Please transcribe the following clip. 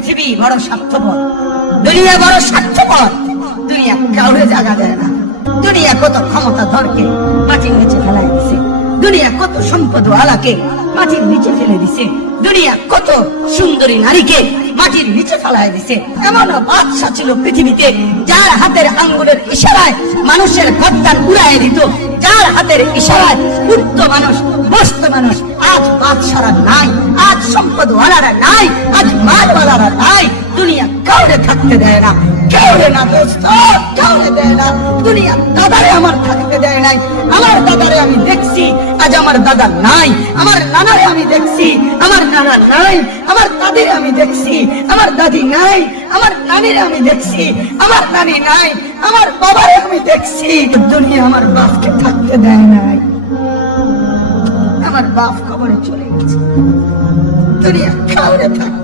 পৃথিবী বড় স্বার্থপর, দুনিয়া বড় স্বার্থপর। দুনিয়া কাউরে জায়গা দেয় না। দুনিয়া কত ক্ষমতা ধরকে মাটির নিচে ফেলাই দিছে, দুনিয়া কত সম্পদ আলাকে মাটির নিচে ফেলে দিছে, দুনিয়া কত সুন্দরী নারীকে মাটির নিচে ফেলাই দিছে। এমন বাদশা ছিল পৃথিবীতে যার হাতের আঙ্গুলের ইশারায় মানুষের গর্দান উড়াই দিত, যার হাতের ইশারায় উঠত মানুষ, বসত মানুষ। আজ বাদশারা নাই, আজ সম্পদওয়ালারা নাই, আজ মালওয়ালারা নাই। দুনিয়া কাউরে থাকতে দেয় না, কাউরে না দোস্ত, কাউরে দেয় না। দুনিয়া দাদারে আমার থাকতে দেয় নাই। আমার দাদারে আমি দেখছি, আজ আমার দাদা নাই। আমার নানারে আমি দেখছি, আমার নানা নাই। আমার দাদিরে আমি দেখছি, আমার দাদি নাই। আমার নানিরে আমি দেখছি, আমার নানি নাই। আমার বাবারে আমি দেখছি। দুনিয়া আমার বাপকে থাকতে দেয় নাই। আমার বাপ কবরে চলে গেছে। দুনিয়া কাউরে থাকতে